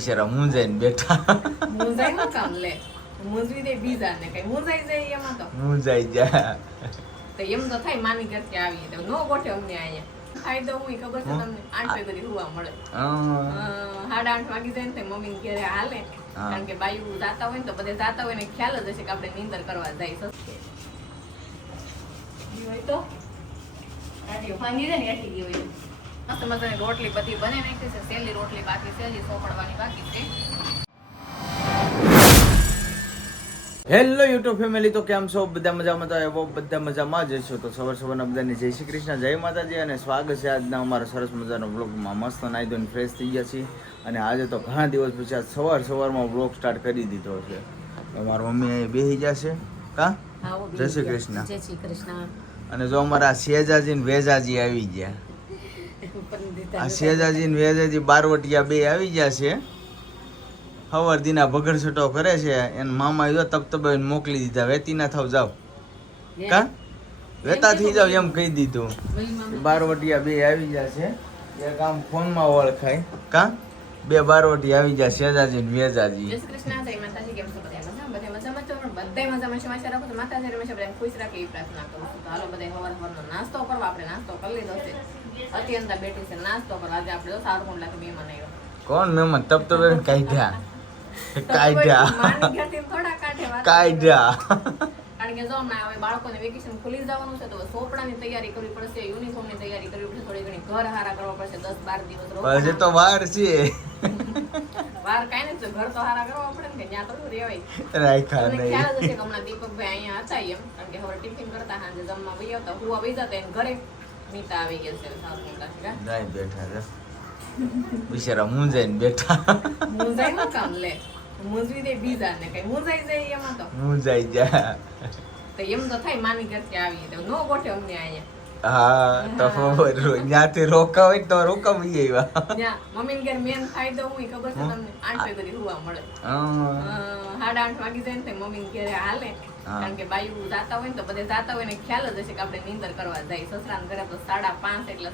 બિચારા મૂંઝાઈને બેઠા. મૂંઝાઈ નું કામ લે, મૂંઝવી દે બીજા ને કઈ મૂંઝાઈ જાય એમાં તો મૂંઝાઈ જાય. તો એમ તો થાય માની ઘરથી આવીએ તો નો ગોઠે અમને અહીંયા ખાઈ દઉં હું ખબર છે તમને 8 વાગે કરી હુવા મળે. 8:30 વાગી જાય ને તો મમ્મી ઘરે હાલે, કારણ કે બાયુ જાતા હોય ને તો બધે જાતા હોય ને ખ્યાલ જ હશે કે આપણે નીંદર કરવા જાય સસ્તે હોય તો આટી ભાંગી જાય ને આટી ગઈ હોય મસ્ત મજાની રોટલી બધી બને નાખી છે. સેલી રોટલી બાકી છે, હજી સોપડવાની બાકી છે. હેલો યુટ્યુબ ફેમિલી, તો કેમ છો? બધા મજામાં? તો એવો બધા મજામાં જ છો. તો સવારના બધાને જય શ્રી કૃષ્ણ, જય માતાજી અને સ્વાગત છે આજના અમારા સરસ મજાનો વ્લોગમાં. મસ્ત નાઈ ધોઈને ફ્રેશ થઈ ગયા છીએ અને આજે તો ઘણા દિવસ પછી આજ સવારમાં વ્લોગ સ્ટાર્ટ કરી દીધો છે. અમારા મમ્મી અહીં બેસી જશે કા જય શ્રી કૃષ્ણ. જય શ્રી કૃષ્ણ. અને જો અમારા શેજાજી ને વેજાજી આવી ગયા. આ શેજાજી ને વેજાજી બારવટિયા બે આવી ગયા છે. હવાર દીના ભગડ છટો કરે છે. એને મામા જો તબતબે મોકલી દીધા, વેતી ના થાવ જાવ કા વેતા થઈ જાવ એમ કહી દીધું. બારવટિયા બે આવી ગયા છે. એક આમ ફોનમાં ઓળખાય કા બે બારવટિયા આવી ગયા શેજાજી ને વેજાજી. જય શ્રી કૃષ્ણ. જય માતાજી. કેમ છો બધા? મજામાં છો? બધા મજામાં છે. રાખો તો માતાજી રમેશ બધાને ખુશ રાખે એ પ્રાર્થના કરું છું. તો હાલો બધા હવારનો નાસ્તો કરવા. આપણે નાસ્તો કરી લીધો છે. અત્યંતા બેઠી છે નાસ્તો કરવા. આજે આપણે તો સારું કોણ લાગે મહેમાન આવ્યો. કોણ મહેમાન? તબતબે કાઢ્યા કારણ કે જો હમણાં હવે બાળકોને વેકેશન ખુલી જવાનું છે તો ચોપડાની તૈયારી કરવી પડશે, યુનિફોર્મની તૈયારી કરવી પડશે, થોડી ઘણી ઘર હારા કરવા પડશે. 10-12 દિવસ હજી તો વાર છે. વાર કાંઈ નથી, ઘર તો હારા કરવા પડે ને, ત્યાં થોડું રેવાય. તમને ખ્યાલ જ હશે કે હમણાં દીપકભાઈ અહીંયા હતા એમ, કારણ કે હવે ટિફિન કરતા સાંજે જમવા વહી આવતા, હુવા વહી જતા એને ઘરે નીતા આવી ગયા છે. સારું બેઠા છે બિચારા મૂંઝાઈને બેઠા. મૂંઝાઈ નું કામ લે, મૂંઝવી દે બીજા ને કઈ મૂંઝાઈ જાય એમાં તો મૂંઝાઈ જાય. તો એમ તો થાય માની ઘરથી આવીએ તો નો ગોઠે અમને અહીંયા. હા તો ત્યાંથી રોકા હોય તો રોકાવી આવ્યા. ત્યાં મમ્મી ઘર મેન ફાયદો હું ખબર છે તમને? 8 વાગે કરી હુવા મળે. 8:30 વાગી જાય ને તો મમ્મી ઘરે હાલે, કારણ કે બાયુ જાતા હોય ને તો બધે જાતા હોય ને ખ્યાલ જ હશે કે આપણે નીંદર કરવા જાય. સસરાના ઘરે તો 5:30 એટલે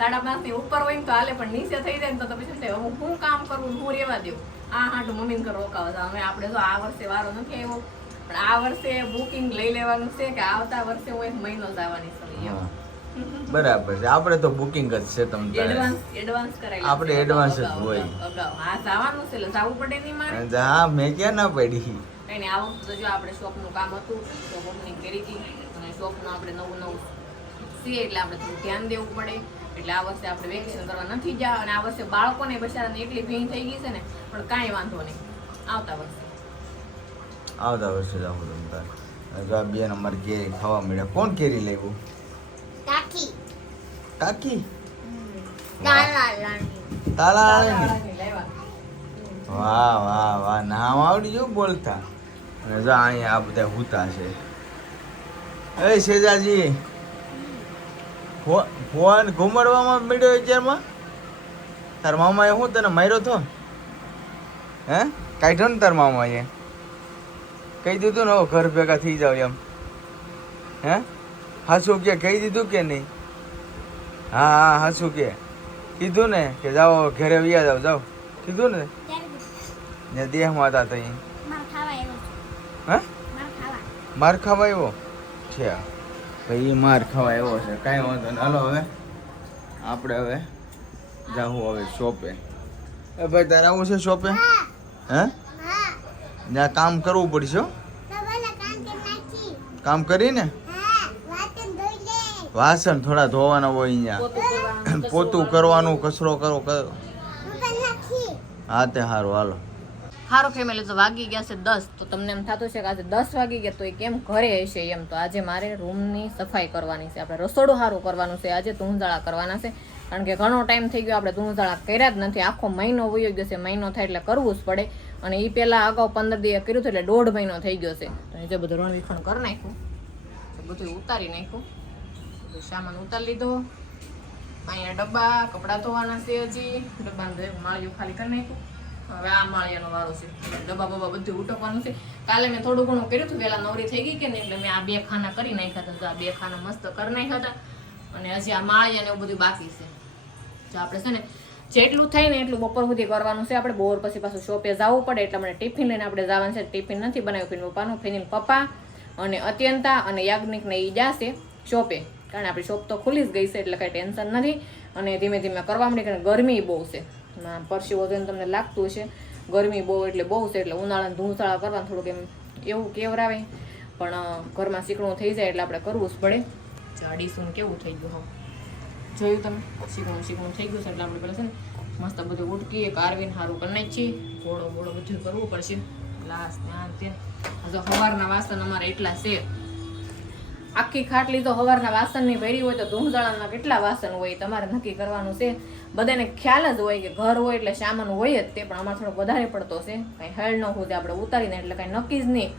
5:30 ની ઉપર હોય ને તો હાલે, પણ નીચે થઈ જાય ને તો પછી હું કામ કરું, હું રેવા દેવું. આ હાટું મમ્મી ઘર રોકાવા. હવે આપણે જો આ વર્ષે વારો નથી આવ્યો, પણ આ વર્ષે બુકિંગ લઈ લેવાનું છે કે આવતા વર્ષે હું 1 મહિનો જવાની છું. બરાબર છે, આપણે તો બુકિંગ જ છે. તમને એડવાન્સ કરાવી આપણે એડવાન્સ જ હોય. હા જવાનું છે એટલે જવું પડે નહીં મારે. હા મેં ક્યાં ના પડી. કઈ નહીં, આ વખતે જો આપણે શોપનું કામ હતું તો ઓપનિંગ કરી હતી અને શોપનું આપણે નવું છીએ એટલે આપણે થોડું ધ્યાન દેવું પડે. એટલે આ વર્ષે આપણે વેકેશન કરવા નથી ગયા અને આ વર્ષે બાળકોને બચારાને એટલી ભીણ થઈ ગઈ છે ને, પણ કાંઈ વાંધો નહીં, આવતા વર્ષે જાવ તમે. બેન અમારે કેરી ખાવા મળ્યા. કોણ કેરી લેવું? કાકી તાલા વાહ વાહ વાહ, નામ આવડી જો બોલતા. અને જો અહીંયા આ બધા હુતા છે. એ શેજાજી ફોન ઘુમાડવામાં મળ્યો અત્યારમાં. તાર મામા એ હું તને માર્યો તો? હે કાઢ્યો ને તાર મામા એ? કહી દીધું ને ઘર ભેગા થઈ જાવ એમ? હે હાસુ કે કહી દીધું કે નહીં? હા હાસુ કે કીધું ને કે જાઓ ઘરે વ્યા જાવ કીધું ને દેહમાં હતા તઈ. હા માર ખાવા આવ્યો છે ભાઈ, માર ખાવા આવ્યો છે. કાંઈ વાંધો નહીં, હાલો હવે આપણે હવે જાવું હવે શોપે. એ ભાઈ તારે આવું છે શોપે? હે ત્યાં કામ કરવું પડશે. કામ કરીને વાસણ થોડા ધોવાના હોય અહીંયા, પોતું કરવાનું, કચરો કરો. હા તે સારું હાલો. હારો ફેમિલી, તો વાગી ગયા છે 10. તો તમને એમ થતું છે કે આજે 10 વાગી ગયા તો એ કેમ ઘરે હશે એમ. તો આજે મારે રૂમની સફાઈ કરવાની છે, આપણે રસોડું સારું કરવાનું છે, આજે ધૂંધાળા કરવાના છે. કારણ કે ઘણો ટાઈમ થઈ ગયો આપણે ધૂંધાળા કર્યા જ નથી. આખો મહિનો વયો ગયો છે, મહિનો થાય એટલે કરવું જ પડે. અને એ પહેલાં અગાઉ 15 દિવસ કર્યું હતું એટલે 1.5 મહિનો થઈ ગયો છે. તો એ જે બધું રણવીખણ કરી નાખ્યું, બધું ઉતારી નાખ્યું, સામાન ઉતારી લીધો. અહીંયા ડબ્બા કપડાં ધોવાના છે, હજી ડબ્બાને માળિયું ખાલી કરી નાખ્યું. હવે આ માળિયાનો વારો છે, ડબ્બા બબ્બા બધું ઉટકવાનું છે. કાલે મેં થોડું ઘણું કર્યું હતું, વહેલા નવરી થઈ ગઈ કે નહીં એટલે મેં આ 2 ખાના કરી નાખ્યા હતા. તો આ 2 ખાના મસ્ત કરી નાખ્યા હતા અને હજી આ માળિયાને એવું બધું બાકી છે. જો આપણે છે ને જેટલું થાય ને એટલું બપોર સુધી કરવાનું છે આપણે. બપોર પછી પાછું શોપે જવું પડે એટલે મને ટિફિન લઈને આપણે જવાનું છે. ટિફિન નથી બનાવ્યું ફિન પપ્પાનું, ફિનિલ પપ્પા અને અત્યંતા અને યાજ્ઞિક ને એ જશે શોપે, કારણ આપણી શોપ તો ખુલી જ ગઈ છે એટલે કાંઈ ટેન્શન નથી. અને ધીમે ધીમે કરવા માંડી, કારણ ગરમી બહુ છે, પરસેવો જોઈને તમને લાગતું છે, ગરમી બહુ એટલે બહુ છે, એટલે ઉનાળાને ધૂળસાળા કરવાનું થોડુંક એમ એવું કેવરાવે, પણ ઘરમાં શીકણું થઈ જાય એટલે આપણે કરવું જ પડે. જાડીશું કેવું થઈ ગયું, હા જોયું તમે, શીકણું થઈ ગયું છે એટલે આપણે પેલા છે ને મસ્ત બધું ઉટકીએ, કારવીને સારું કરી નાખીએ, ઘોડો બધું કરવું પડશે. ગ્લાસ ત્યાં જો સવારના વાસણ અમારે એટલા છે, આખી ખાટલી તો સવારના વાસણની ભરી હોય તો ધૂંધાળાના કેટલા વાસણ હોય તમારે નક્કી કરવાનું છે. બધાને ખ્યાલ જ હોય કે ઘર હોય એટલે સામાન હોય જ તે, પણ અમારે થોડો વધારે પડતો છે, કાંઈ હેળ ન હોય આપણે ઉતારીને એટલે કાંઈ નક્કી જ નહીં.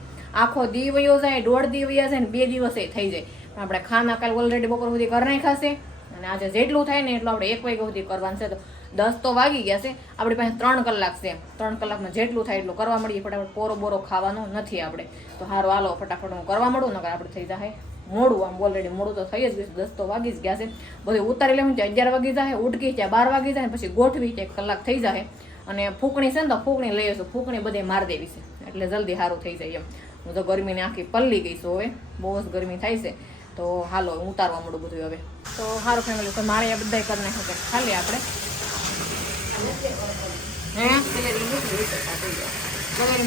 આખો દી વયો જાય, 1.5 દી વયા જાય ને 2 દિવસે થઈ જાય. આપણે ખાના કાલ ઓલરેડી બપોર સુધી કરી નાખ્યા છે અને આજે જેટલું થાય ને એટલું આપણે 1 વાગ્યા સુધી કરવાનું છે. તો 10 તો વાગી ગયા છે, આપણી પાસે 3 કલાક છે. 3 કલાકમાં જેટલું થાય એટલું કરવા મળીએ. ફટાફટ બોરો ખાવાનો નથી આપણે તો સારું હાલો ફટાફટ હું કરવા મળું, નકર આપણે થઈ જાય મોડું. આમ ઓલરેડી મોડું તો થઈ જ ગયું, 10 તો વાગી જ ગયા છે. બધું ઉતારી લેવું ત્યાં 11 વાગી જાય, ઉટકી ત્યાં 12 વાગી જાય, પછી ગોઠવી ત્યાં 1 કલાક થઈ જાય. અને ફૂંકણી છે ને તો ફૂંકણી લઈ આવીશું, ફૂંકણી બધે મારી દેવી છે એટલે જલ્દી સારું થઈ જાય એમ. હું તો ગરમીને આખી પલ્લી ગઈ છું, હવે બહુ જ ગરમી થાય છે. તો હાલો ઉતારવા મળું બધું હવે. તો સારું ફેમિલી, તો મારે આ બધા કરી નાખ્યું છે ખાલી આપણે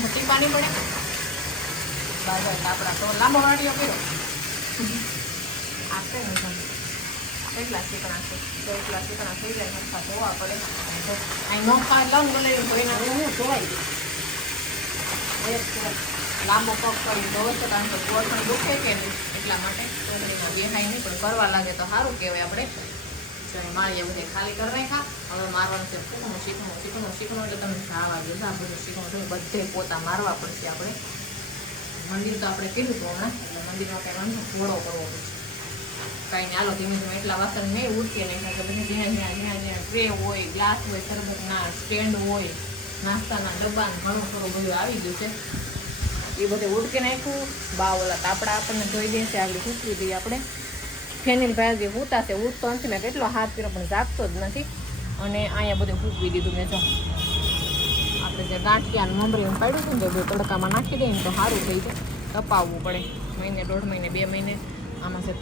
ટીપા નહીં પડે આપણા તો લાંબો વાડીઓ કર્યો આપે ને એટલા શીકણા છે તો એટલા શીકણા થઈ જાય નખા ધોવા પડે. અહીં નખા લંગ ગલેરી ધોઈને હું ધોવાઈ ગઈ લાંબો પગ કરી ધોવો છો, કારણ કે ગોઠણ દુખે કે નહીં એટલા માટે ચોકડીમાં બેહાય નહીં, પણ કરવા લાગે તો સારું કહેવાય. આપણે માળીએ બધે ખાલી કરી નાખ્યા. હવે મારવાનું છે શીખણું એટલે તમે ખાવા ગયો આ બધું શીખણું બધે પોતા મારવા પડશે. આપણે મંદિર તો આપણે કીધું હતું હમણાં, એટલે મંદિરમાં કંઈ વાંધો ઘોડો કરવો પડશે. કાંઈ નહીં હાલો ધીમે ધીમે એટલા વાસણ નહીં ઉઠીએ નહીં, કારણ કે બધી ઝીણા ટ્રે હોય, ગ્લાસ હોય, શરબતના સ્ટેન્ડ હોય, નાસ્તાના ડબ્બા ઘણું ખરું બધું આવી ગયું છે. એ બધું ઉડકી નાખ્યું. બા ઓલા તાપડા આપણને જોઈ દે છે, આગળ સૂકવી દઈએ આપણે. ફેનિલ ભાઈ જે ઉતાશે ઉઠતો નથી, મેં કેટલો હાથ કર્યો પણ જાગતો જ નથી. અને અહીંયા બધું સૂકવી દીધું મેં. જો આપણે જે ગાંઠિયા મમરીને પાડ્યું હતું ને તે તડકામાં નાખી દઈએ ને તો સારું થઈ જાય. તપાવવું પડે મહિને 1.5 મહિને 2 મહિને. આમાં છે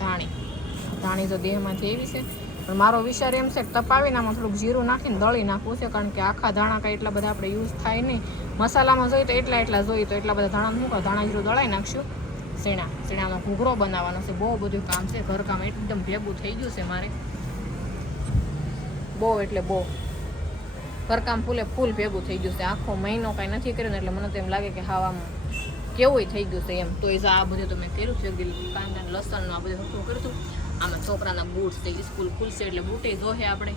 ધાણી તો દેહમાંથી એવી છે, પણ મારો વિચાર એમ છે કે તપાવીને આમાં થોડુંક જીરું નાખીને દળી નાખવું છે, કારણ કે આખા ધાણા કાંઈ એટલા બધા આપણે યુઝ થાય નહીં. મસાલામાં જોઈએ તો એટલા જોઈએ તો એટલા બધા ધાણા મૂકો, ધાણા જીરું દળાઈ નાખશું. શીણાનો ઘૂઘરો બનાવવાનો છે, બહુ બધું કામ છે, ઘરકામ એકદમ ભેગું થઈ ગયું છે મારે, બહુ એટલે બહુ ઘરકામ ફૂલ ભેગું થઈ ગયું છે. આખો મહિનો કાંઈ નથી કર્યો ને એટલે મને તો એમ લાગે કે હા આમ કેવું થઈ ગયું છે એમ. તો એ આ બધું તો મેં કર્યું છે, કાંદા લસણનું આ બધું હરખું કર્યું હતું. આમાં છોકરાના બૂટ છે, સ્કૂલ ખુલશે એટલે બૂટે જોશે આપણે.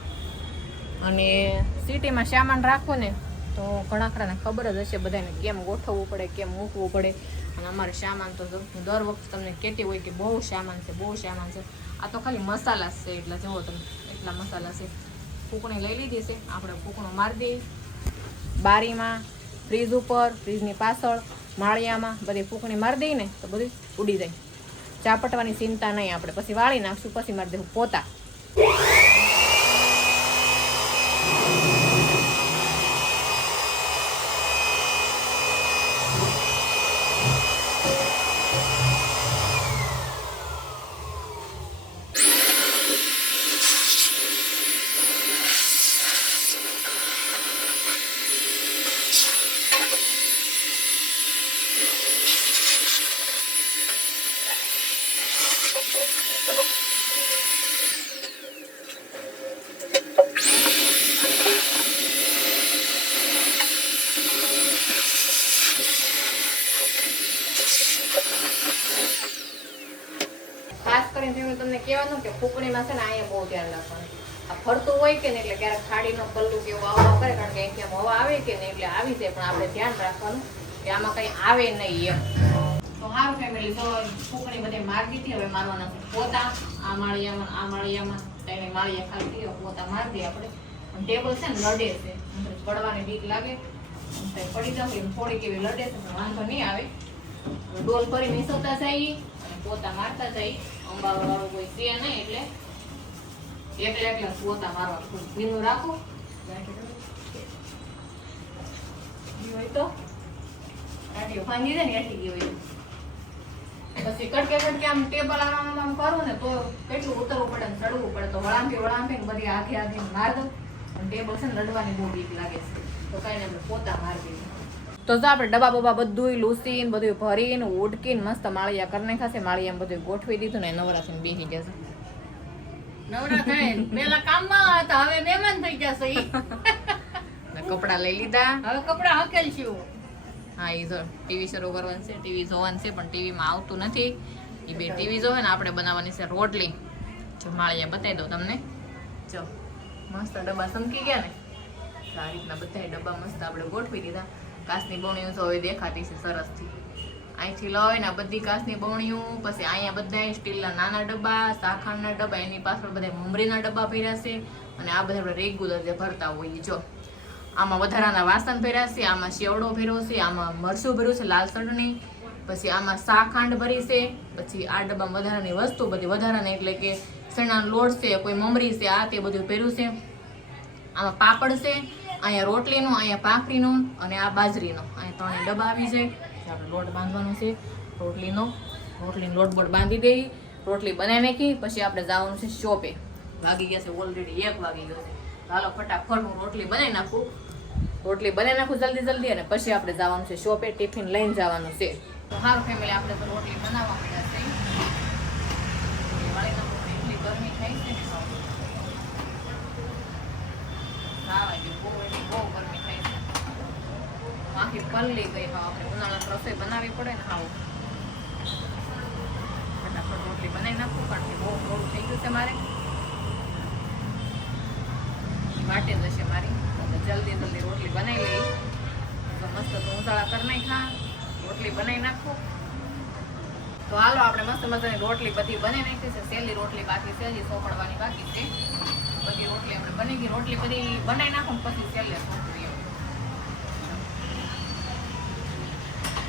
અને સિટીમાં સામાન રાખવો ને તો ઘણા ખરાને ખબર જ હશે બધાને કેમ ગોઠવવું પડે, કેમ મૂકવું પડે. અને અમારે સામાન તો દર વખતે તમને કહેતી હોય કે બહુ સામાન છે. આ તો ખાલી મસાલા છે, એટલે જુઓ તમે એટલા મસાલા છે. ફૂંકણી લઈ લીધી છે આપણે, ફૂંકણું મારી દઈએ બારીમાં, ફ્રીજ ઉપર, ફ્રીજની પાછળ, માળિયામાં બધી ફૂંકણી મારી દઈએ ને તો બધી ઉડી જાય. ચા પટવાની ચિંતા નહીં આપણે. પછી વાળી નાખશું, પછી મારી દેવું પોતા. તમને કહેવાનું કે ફૂંકણીમાં છે ને અહીંયા બહુ ધ્યાન રાખવાનું. આ ફરતું હોય કે ને એટલે ક્યારેક ખાડીનો પલ્લું કેવું આવવા કરે, કારણ કે અહીંથી હવા આવે કે ને એટલે આવી જાય, પણ આપણે ધ્યાન રાખવાનું કે આમાં કંઈ આવે નહીં એમ. તો હારું ફેમિલી, તો ફૂંકણી બધે મારી દીધી. હવે મારવાના છે પોતા. આ માળિયામાં તેને માળિયા ખાલી દીધો, પોતા મારી દઈએ આપણે. ટેબલ છે ને લડે છે, પડવાની બીક લાગે, પડી જશે થોડીક એવી લડે છે, પણ વાંધો નહીં આવે. ડોલ ભરી મિસવતા જઈએ અને પોતા મારતા જઈએ. અંબાવાળો કોઈ છે નહીં એટલે એકલા પોતા મારવા ભીનું રાખો ઈ હોય તો આટી ભાંગી જાય ને આટી ગઈ હોય પછી કટકે આમ ટેબલ આમ કરું ને તો કેટલું ઉતરવું પડે ને ચડવું પડે તો વળાંફી બધી આખી માર દઉં અને ટેબલ છે ને લડવાની બહુ બીક લાગે છે તો કઈ ને આપણે પોતા મારી દઈએ તો જો આપણે ડબ્બા બબ્બા બધું લૂસીને બધું ભરીને ઉડકીને મસ્ત માળિયા કરી નાખાશે માળિયા બધું ગોઠવી દીધું ને નવરાત્રીને બેસી જશે નવરા થાય પેલા કામમાં હતા હવે મહેમાન થઈ જશે ઈ. ને કપડાં લઈ લીધા હવે કપડા હકેલ છું હા એ જો ટીવી શરૂ કરવાનું છે ટીવી જોવાનું છે પણ ટીવીમાં આવતું નથી એ બે ટીવી જોવે ને આપણે બનાવવાની છે રોટલી જો માળિયા બતાવી દઉં તમને જો મસ્ત ડબ્બા સમકી ગયા ને આ રીતના બધા ડબ્બા મસ્ત આપણે ગોઠવી દીધા કાચની બવણીઓ તો હવે દેખાતી છે સરસથી અહીંથી લઈને બધી કાચની બવણીઓ પછી અહીંયા બધા સ્ટીલના નાના ડબ્બા શાખાના ડબ્બા એની પાછળ બધા મમરીના ડબ્બા ભર્યા છે અને આ બધા આપણે રેગ્યુલર જે ભરતા હોઈએ જો આમાં વધારાના વાસણ ભર્યા છે આમાં સેવડો ભર્યો છે આમાં મરચું ભર્યું છે લાલ ચટણી પછી આમાં શાખાંડ ભરી છે પછી આ ડબ્બામાં વધારાની વસ્તુ બધી વધારાની એટલે કે ચણાનો લોટ છે કોઈ મમરી છે આ તે બધું ભર્યું છે આમાં પાપડ છે અહીંયા રોટલીનો અહીંયા ભાખરીનો અને આ બાજરીનો અહીંયા ત્રણેય ડબ્બા આવી છે આપણે લોટ બાંધવાનો છે રોટલીનો લોટ બોટ બાંધી દઈ રોટલી બનાવી નાખી પછી આપણે જવાનું છે શોપે વાગી ગયા છે ઓલરેડી 1 વાગી ગયો છે ચાલો ફટાફટ હું રોટલી બનાવી નાખું જલ્દી અને પછી આપણે જવાનું છે શોપે ટિફિન લઈને જવાનું છે તો હારું ફેમિલી આપણે તો રોટલી બનાવવા મળ્યા છે એટલી ગરમી થાય છે ને બહુ ગરમી થાય છે આખી પલ્લી ગઈ આપણે ઉનાળા રસોઈ બનાવવી પડે ને હાવ ફટાફટ રોટલી બનાવી નાખું કારણ કે બહુ મોડું થઈ ગયું છે મારે વાટે જશે મારી જલ્દી રોટલી બનાવી લઈ તો મસ્ત ઉંધાળા કરી નાખા રોટલી બનાવી નાખું તો હાલો આપણે મસ્ત મજાની રોટલી બધી બનાવી નાખી છે સહેલી રોટલી બાકી છે હજી સોપડવાની બાકી છે બધી રોટલી આપણે બની ગઈ રોટલી બધી બનાવી નાખો પછી સહેલે સોપડી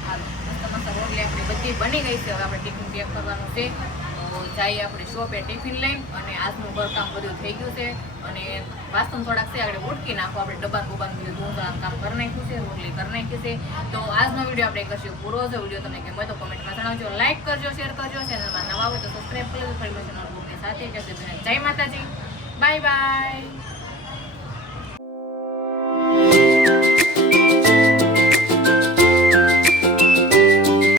હાલો મસ્ત રોટલી આપણી બધી બની ગઈ છે હવે આપણે ટિફિન પેક કરવાનું છે તો જઈએ આપણે શોપે ટિફિન લઈને અને આજનું ઘરકામ બધું થઈ ગયું છે અને વાસણ થોડાક છે આપણે ઉટકી નાખો આપણે ડબ્બા બધું ધોવાનું કામ કરી નાખ્યું છે રોટલી કરી નાખી છે તો આજનો વિડીયો આપણે કરશું પૂરો છે વિડીયો તમને ગમે તો કોમેન્ટમાં જણાવજો લાઈક કરજો શેર કરજો ચેનલમાં નવા હોય તો સબસ્ક્રાઈબ કરજો ફરી મળીશું નવા બ્લોગની સાથે જય માતાજી બાય બાય.